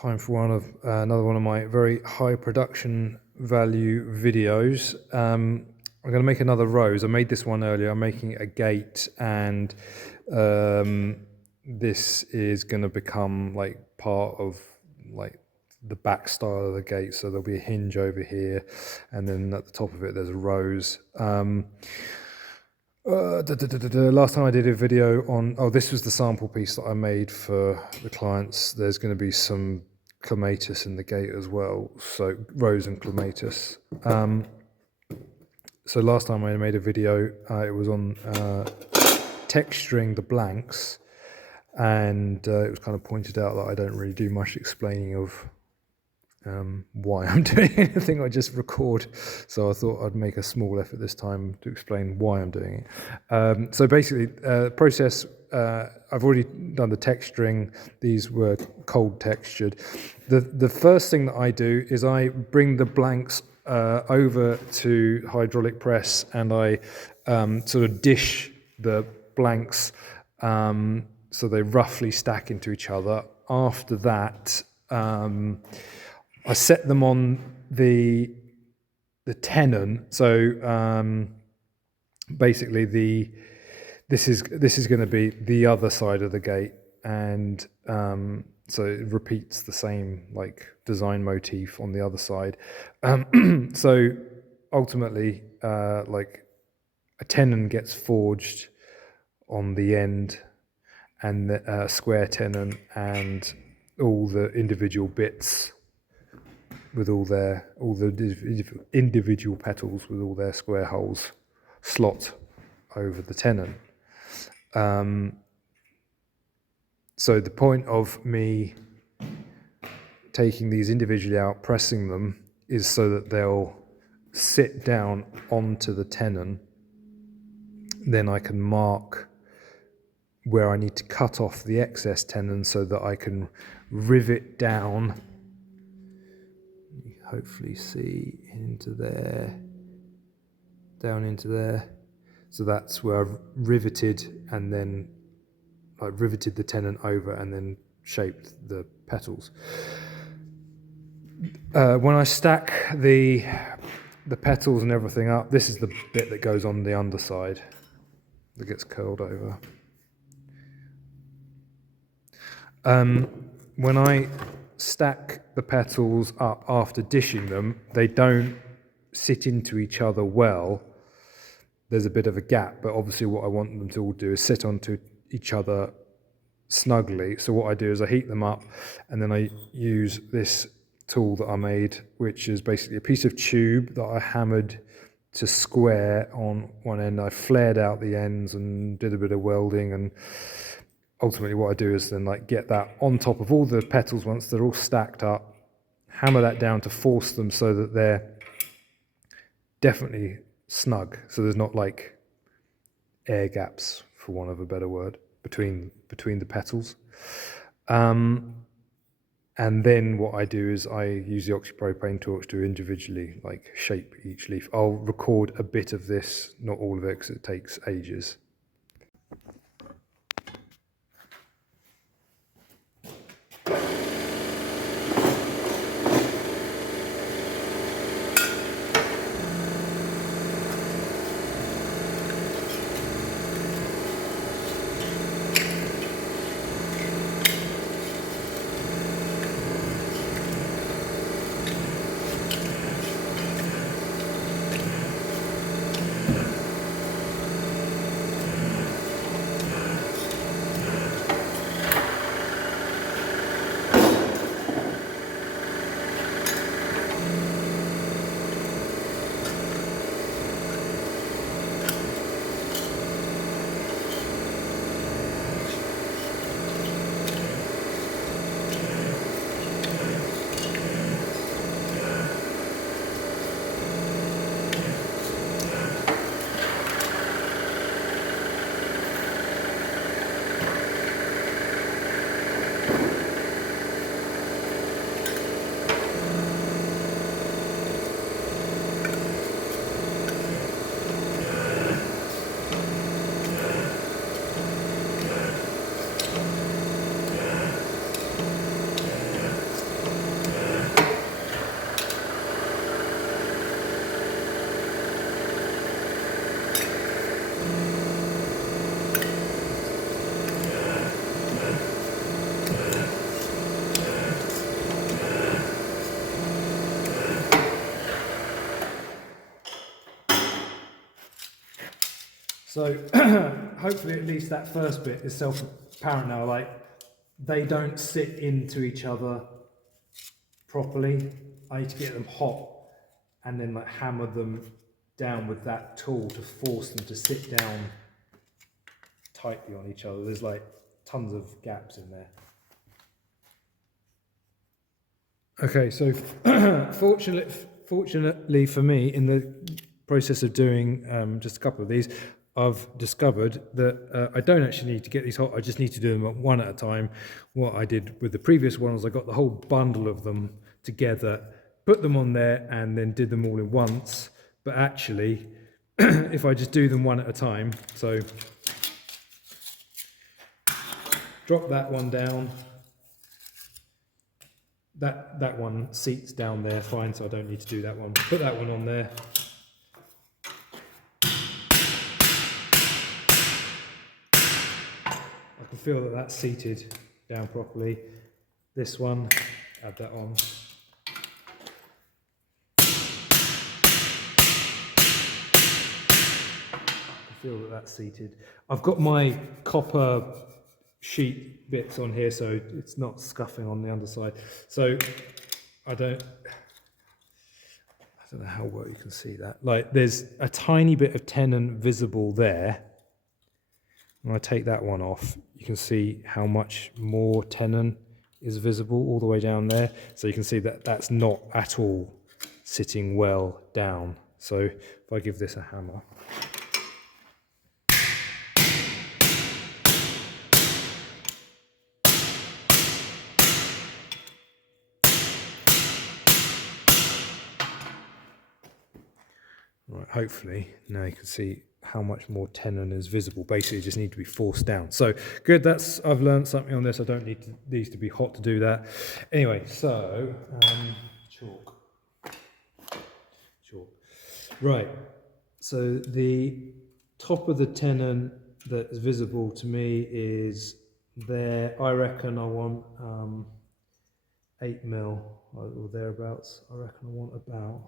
Time for another one of my very high production value videos. I'm going to make another rose. I made this one earlier. I'm making a gate, and this is going to become like part of like the back style of the gate. So there'll be a hinge over here, and then at the top of it there's a rose. Last time I did a video on, this was the sample piece that I made for the clients. There's going to be some clematis in the gate as well, so rose and clematis. So last time I made a video, it was on texturing the blanks, and it was kind of pointed out that I don't really do much explaining of why I'm doing anything. I just record, so I thought I'd make a small effort this time to explain why I'm doing it. So basically, process, I've already done the texturing. These were cold textured. The first thing that I do is I bring the blanks over to hydraulic press, and I sort of dish the blanks so they roughly stack into each other. After that, I set them on the tenon. So basically, this is going to be the other side of the gate, and so it repeats the same like design motif on the other side. So ultimately, like a tenon gets forged on the end, and a square tenon, and all the individual bits with all the individual petals with all their square holes slot over the tenon. So the point of me taking these individually out, pressing them, is so that they'll sit down onto the tenon. Then I can mark where I need to cut off the excess tenon so that I can rivet down. You hopefully see into there, down into there. So that's where I've riveted, and then I riveted the tenon over and then shaped the petals. When I stack the petals and everything up, this is the bit that goes on the underside that gets curled over. When I stack the petals up after dishing them, they don't sit into each other well. There's a bit of a gap, but obviously what I want them to all do is sit onto each other snugly. So what I do is I heat them up, and then I use this tool that I made, which is basically a piece of tube that I hammered to square on one end. I flared out the ends and did a bit of welding, and ultimately what I do is then like get that on top of all the petals once they're all stacked up, hammer that down to force them so that they're definitely snug, so there's not like air gaps, for want of a better word, between the petals. And then what I do is I use the oxypropane torch to individually like shape each leaf. I'll record a bit of this, not all of it, because it takes ages. So hopefully at least that first bit is self-apparent now, like they don't sit into each other properly. I need to get them hot and then like hammer them down with that tool to force them to sit down tightly on each other. There's like tons of gaps in there. Okay, so fortunately for me, in the process of doing just a couple of these, I've discovered that I don't actually need to get these hot, I just need to do them one at a time. What I did with the previous one was I got the whole bundle of them together, put them on there and then did them all in once. But actually, if I just do them one at a time, so drop that one down, that one seats down there fine, so I don't need to do that one. Put that one on there. I can feel that that's seated down properly. This one, add that on. I feel that that's seated. I've got my copper sheet bits on here so it's not scuffing on the underside. So I don't know how well you can see that. Like there's a tiny bit of tenon visible there. When I take that one off, you can see how much more tenon is visible all the way down there. So you can see that that's not at all sitting well down. So if I give this a hammer. Right, hopefully now you can see how much more tenon is visible. Basically, it just need to be forced down. So good, I've learned something on this. I don't need these to be hot to do that. Anyway, so chalk. Right, so the top of the tenon that is visible to me is there. I reckon I want 8mm or thereabouts. I reckon I want about,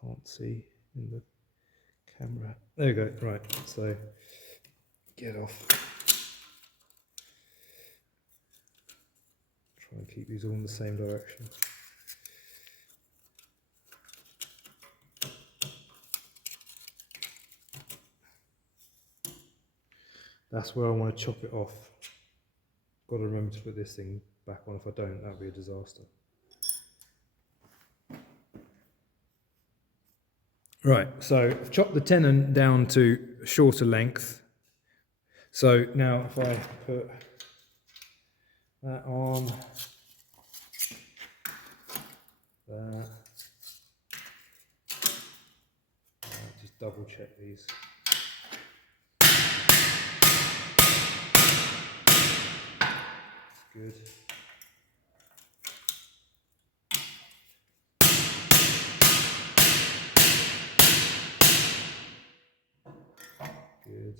can't see in the camera. There you go. Right, so get off. Try and keep these all in the same direction. That's where I want to chop it off. Got to remember to put this thing back on. If I don't, that'll be a disaster. Right, so I've chopped the tenon down to a shorter length. So now if I put that on, that, just double check these. Good. Good.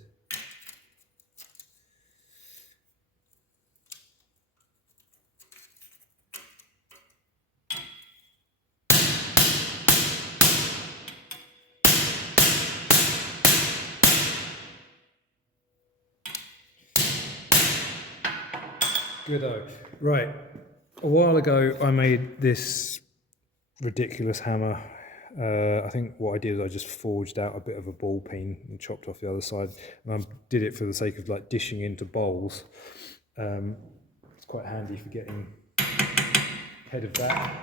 Good-o. Right, a while ago I made this ridiculous hammer. I think what I did is I just forged out a bit of a ball peen and chopped off the other side, and I did it for the sake of like dishing into bowls. It's quite handy for getting ahead of that.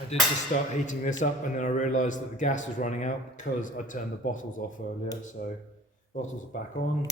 I did just start heating this up, and then I realised that the gas was running out because I turned the bottles off earlier, so bottles are back on.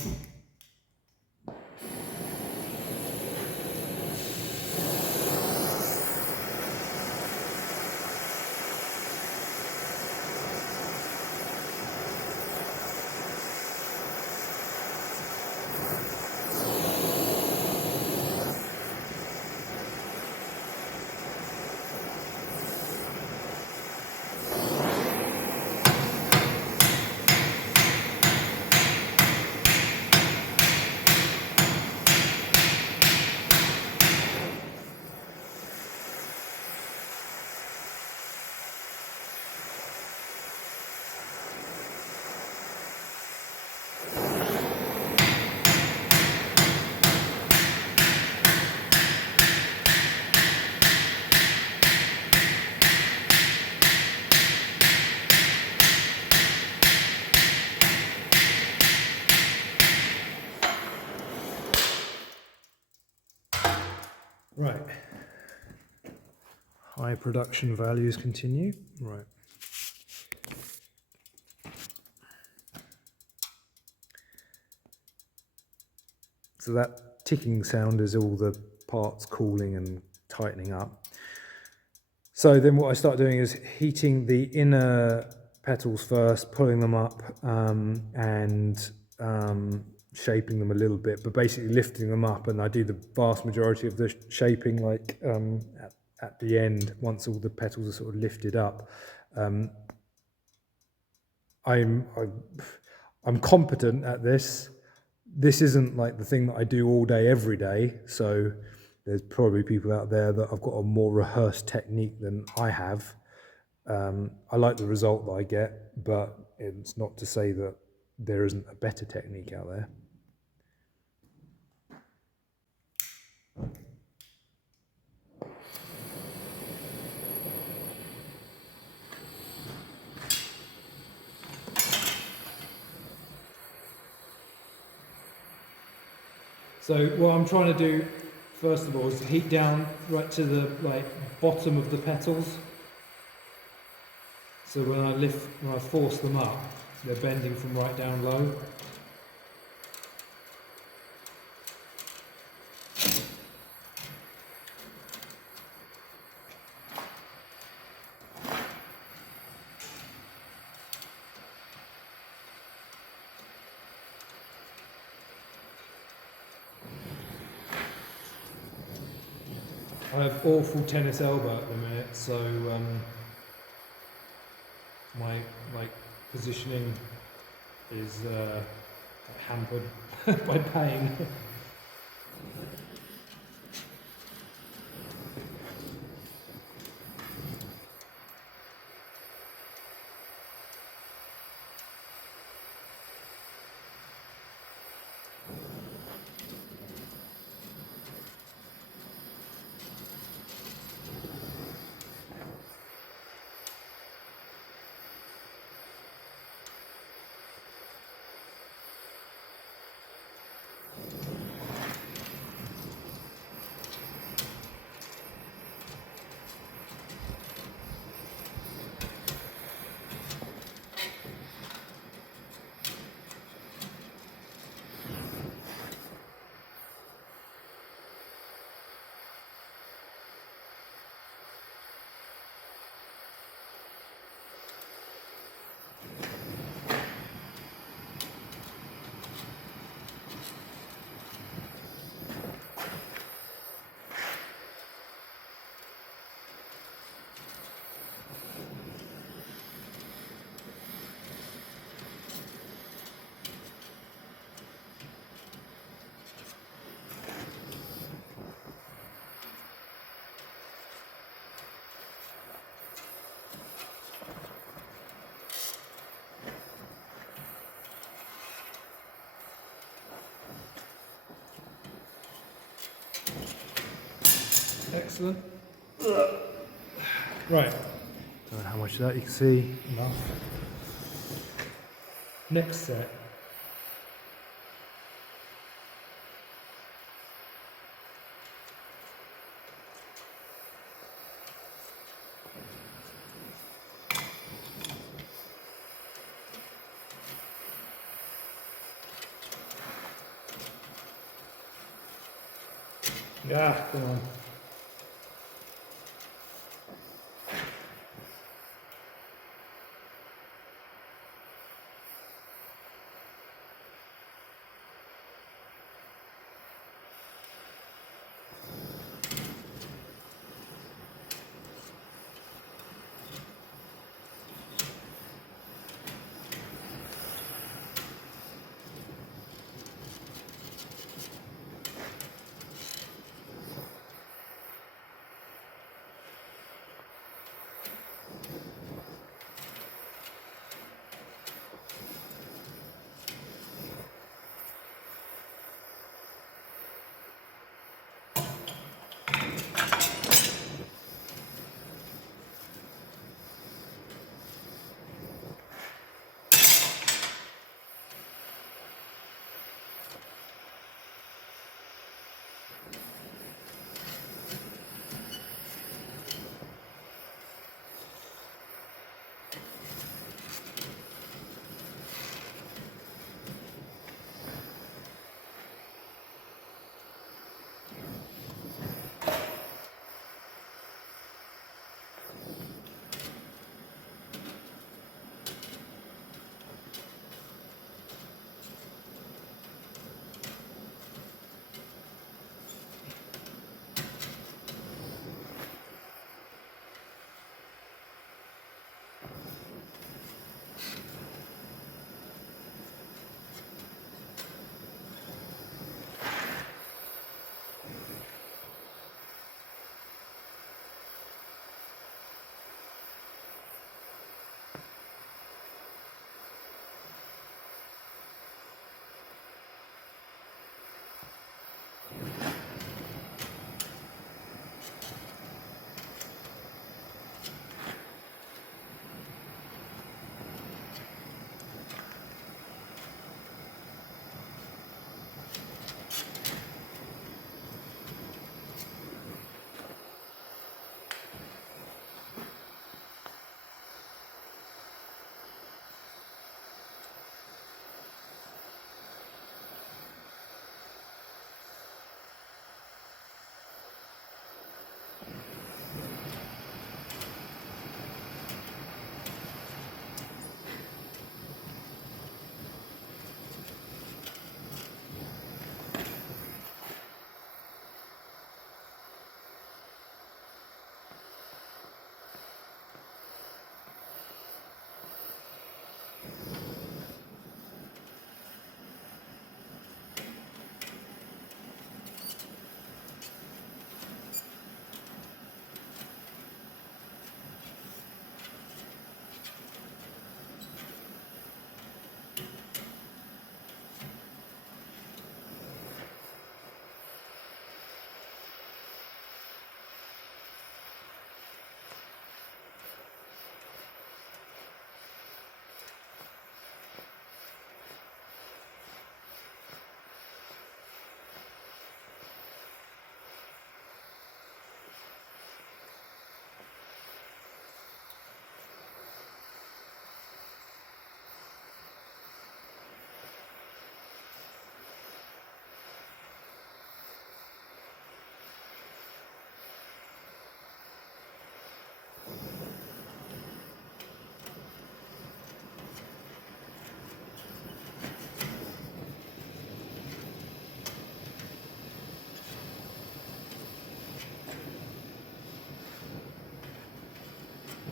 Right. High production values continue. Right. So that ticking sound is all the parts cooling and tightening up. So then what I start doing is heating the inner petals first, pulling them up and shaping them a little bit, but basically lifting them up, and I do the vast majority of the shaping like at the end, once all the petals are sort of lifted up. I'm competent at this. This isn't like the thing that I do all day, every day. So there's probably people out there that have got a more rehearsed technique than I have. I like the result that I get, but it's not to say that there isn't a better technique out there. So what I'm trying to do, first of all, is heat down right to the bottom of the petals. So when I force them up, they're bending from right down low. I have awful tennis elbow at the minute, so my positioning is hampered by pain. Excellent. Right. Don't know how much of that you can see. Enough. Next set. Yeah, come on.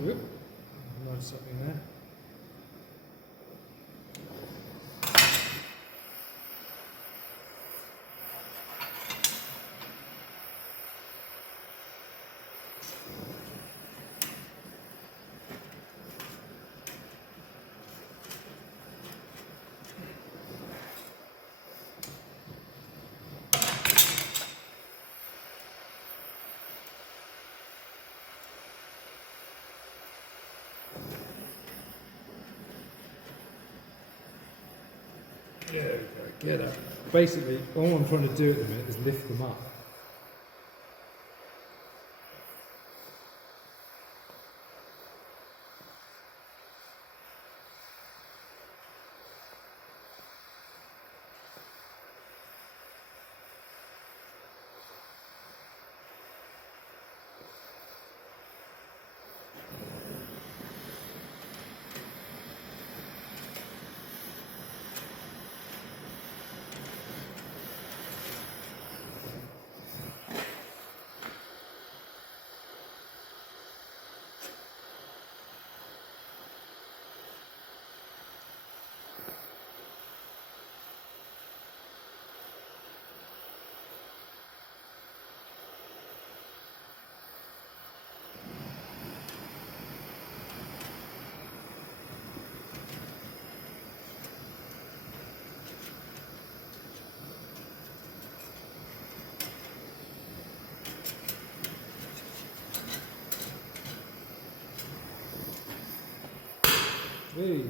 Whoop. Nudge something there. There we go, get up. Basically, all I'm trying to do at the minute is lift them up. Hey.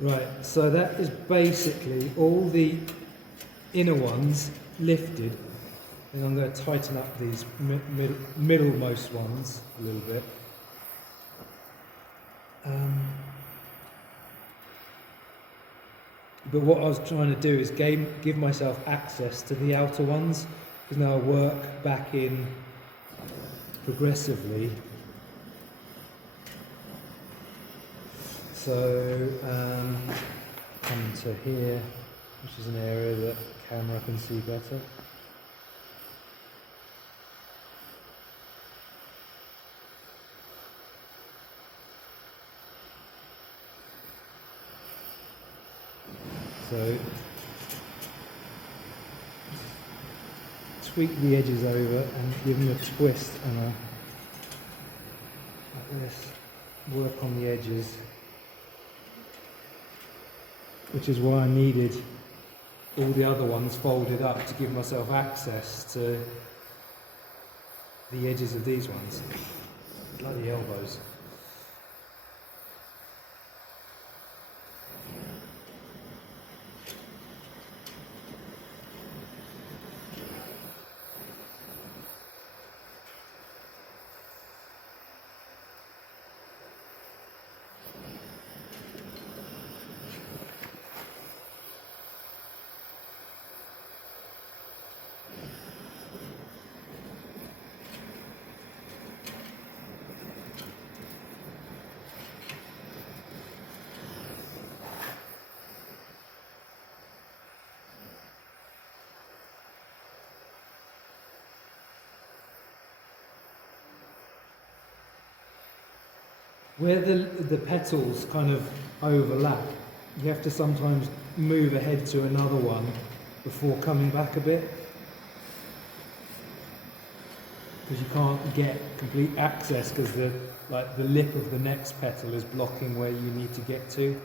Right, so that is basically all the inner ones lifted, and I'm going to tighten up these middlemost ones a little bit. But what I was trying to do is give myself access to the outer ones, because now I work back in progressively. So come to here, which is an area that the camera can see better. So tweak the edges over and give them a twist and like this. Work on the edges, which is why I needed all the other ones folded up to give myself access to the edges of these ones. Bloody elbows. Where the petals kind of overlap, you have to sometimes move ahead to another one before coming back a bit, because you can't get complete access because the lip of the next petal is blocking where you need to get to.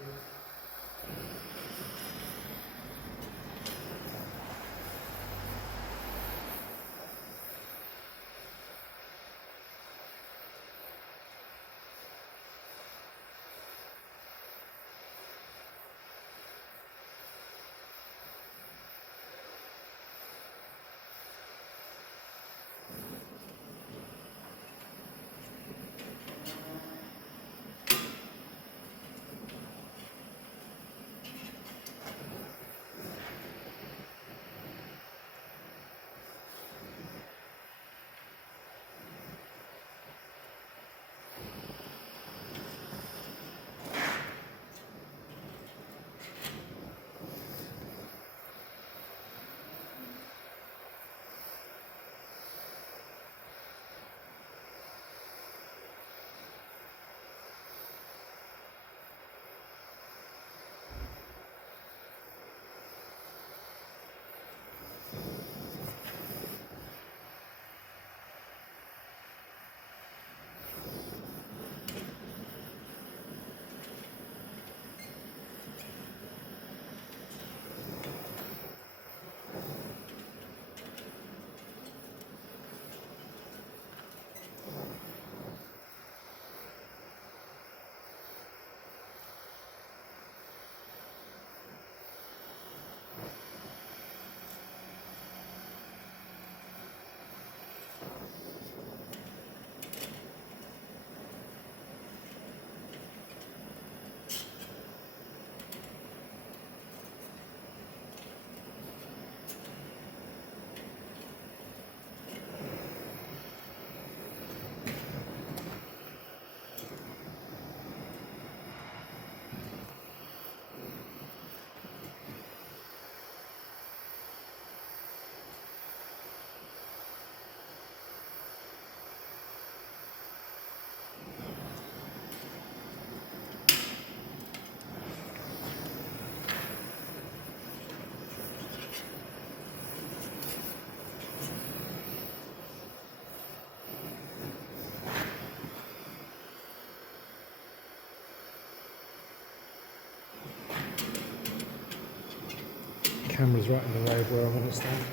camera's right in the way of where I want to stand.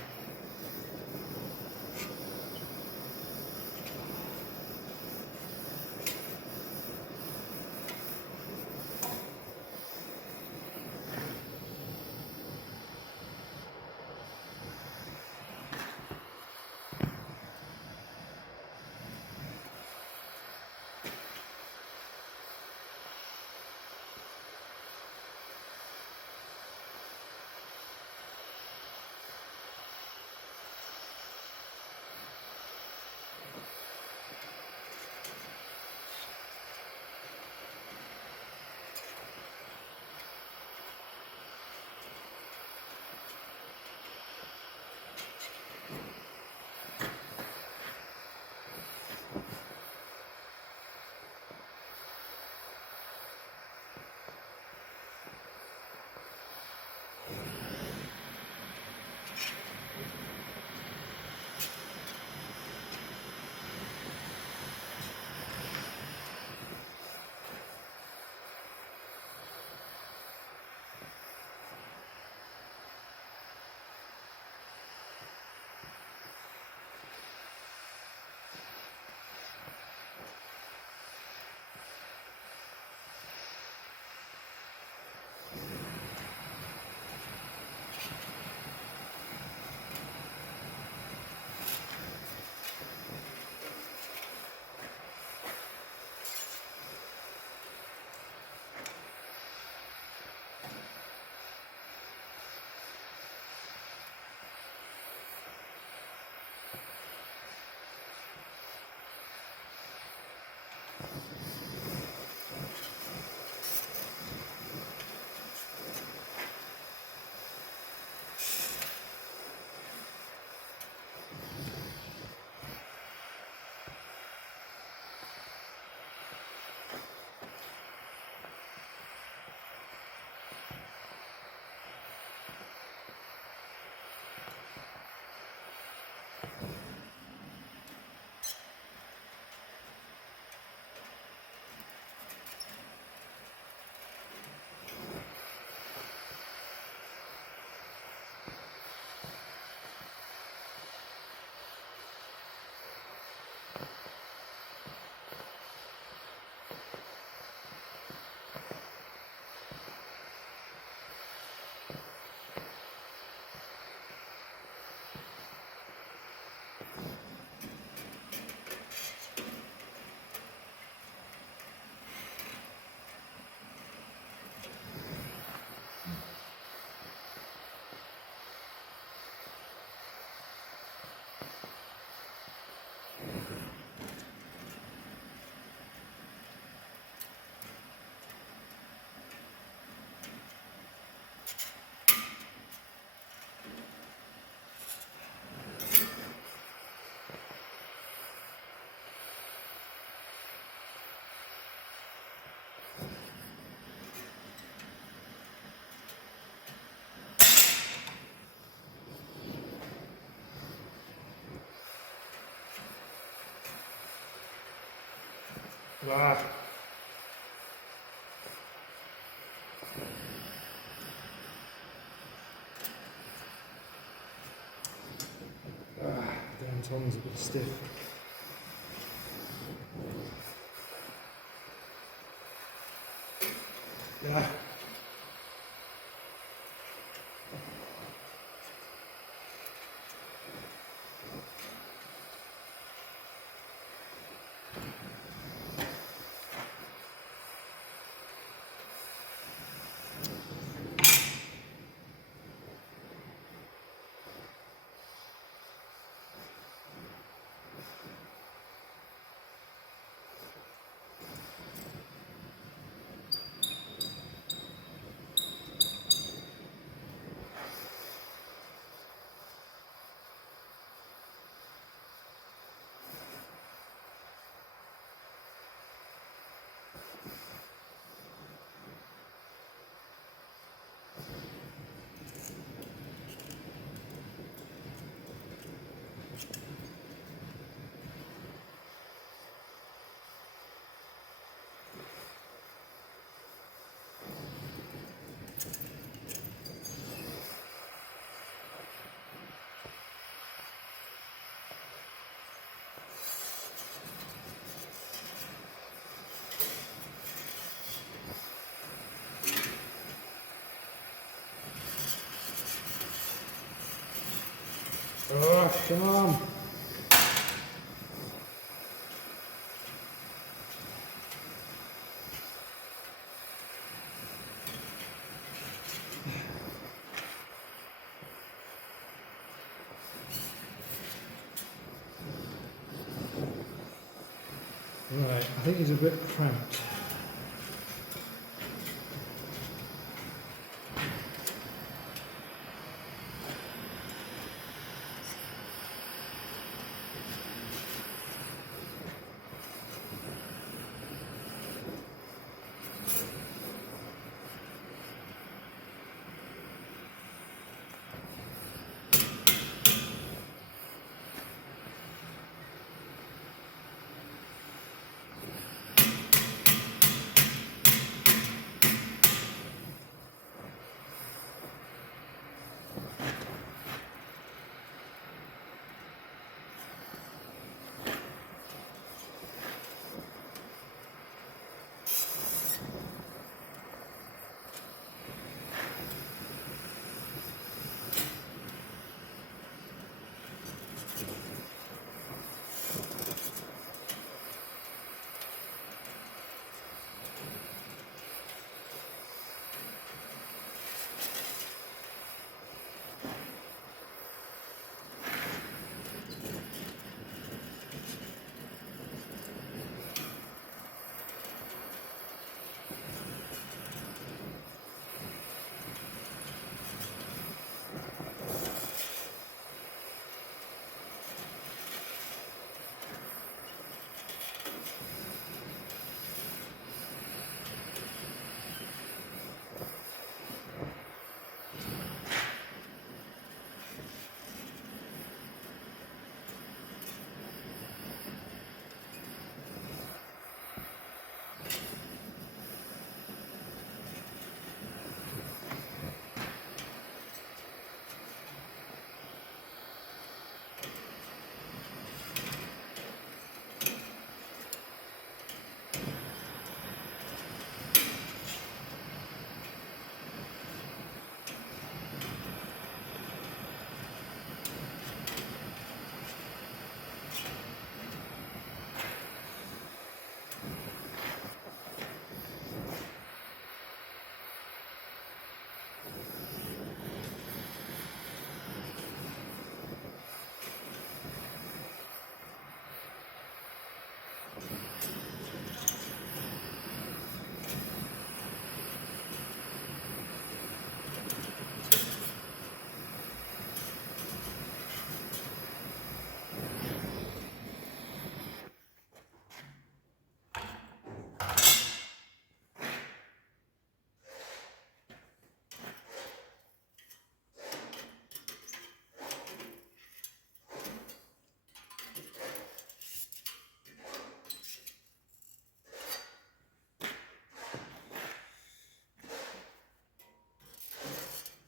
Ah. Damn, tongue's a bit stiff. Yeah. Oh, come on. Right, I think he's a bit cramped.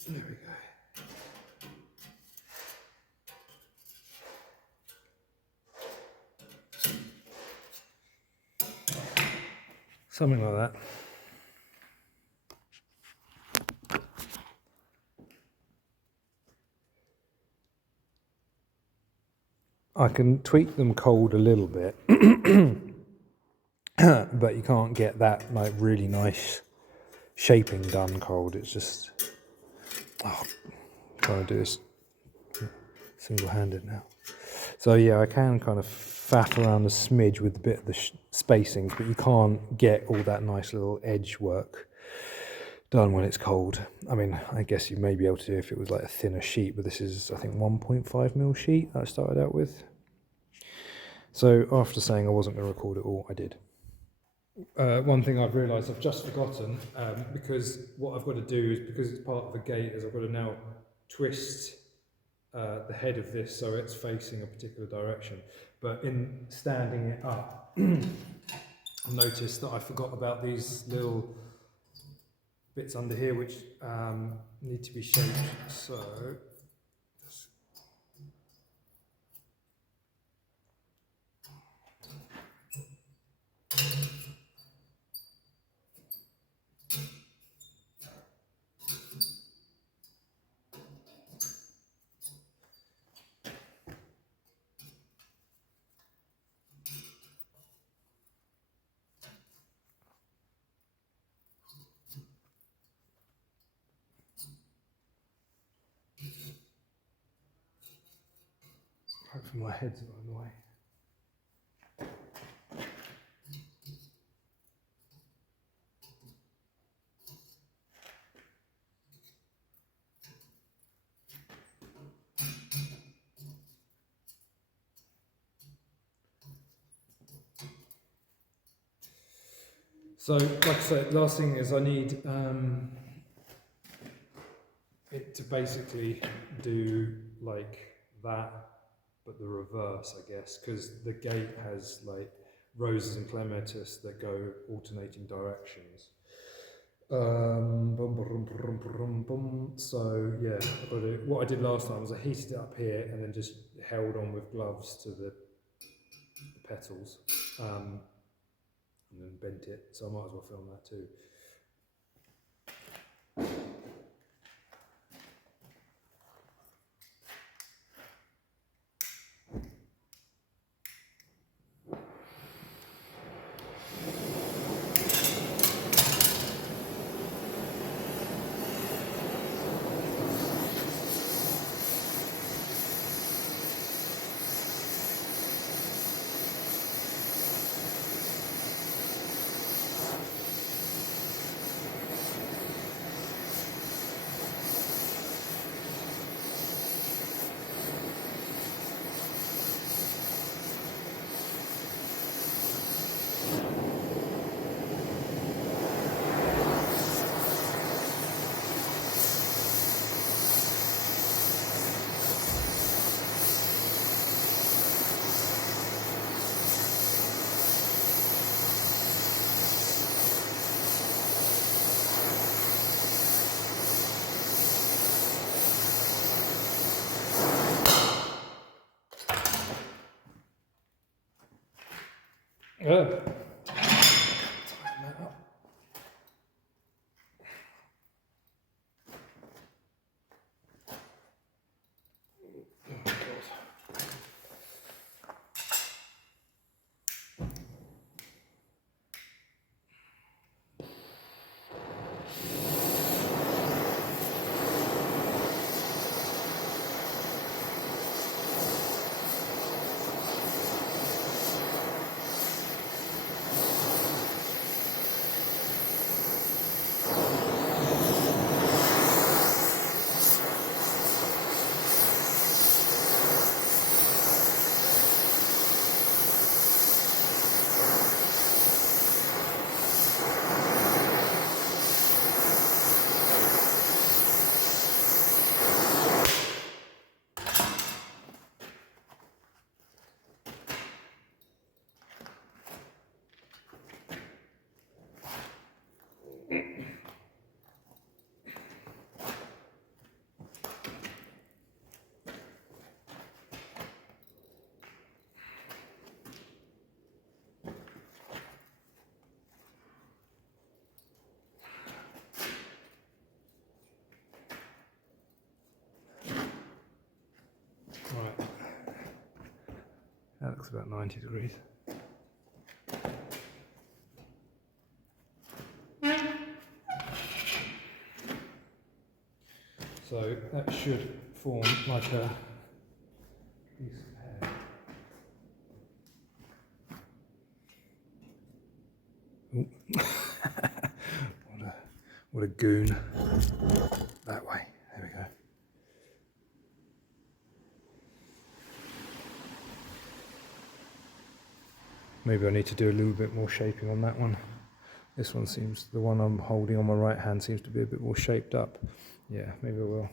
There we go. Something like that. I can tweak them cold a little bit, but you can't get that like really nice shaping done cold. It's just, oh, I'm trying to do this single-handed now. So yeah, I can kind of faff around a smidge with a bit of the spacings, but you can't get all that nice little edge work done when it's cold. I mean, I guess you may be able to if it was like a thinner sheet, but this is, I think, 1.5mm sheet that I started out with. So after saying I wasn't going to record it all, I did. One thing I've realised I've just forgotten, because what I've got to do is, because it's part of the gate, is I've got to now twist the head of this so it's facing a particular direction. But in standing it up, I noticed that I forgot about these little bits under here which need to be shaped. So My head's not in the way. So, like I said, last thing is I need it to basically do like that, but the reverse, I guess, because the gate has like roses and clematis that go alternating directions. So yeah, what I did last time was I heated it up here and then just held on with gloves to the petals, and then bent it. So I might as well film that too. Tighten that up. Right, that looks about 90 degrees. So that should form like a piece of hair. What a goon. That way, there we go. Maybe I need to do a little bit more shaping on that one. This one seems, the one I'm holding on my right hand seems to be a bit more shaped up. Yeah, maybe I will.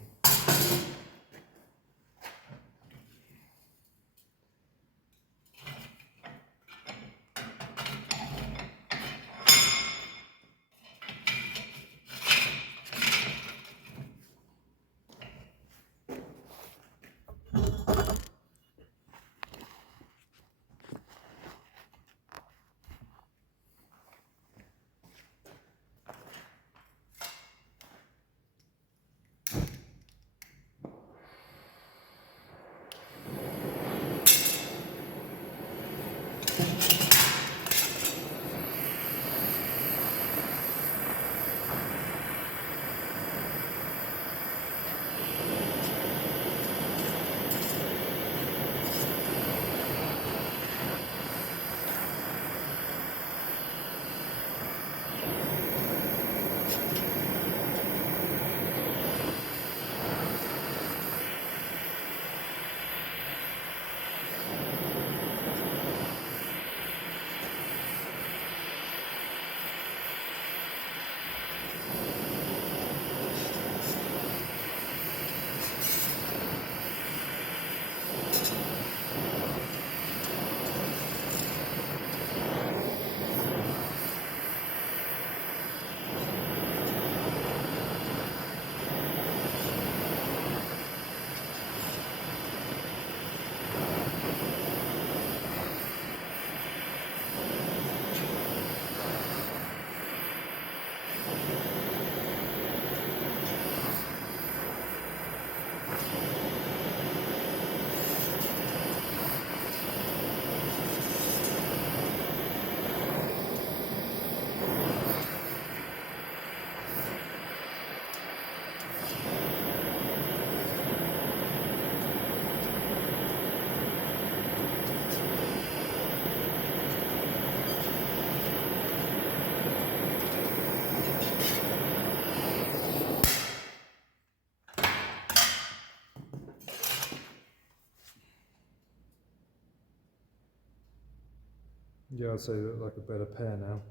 Yeah, I'd say they look like a better pair now.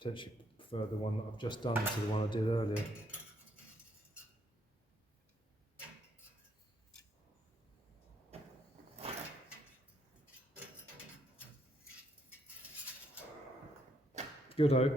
Potentially prefer the one that I've just done to the one I did earlier. Good-o.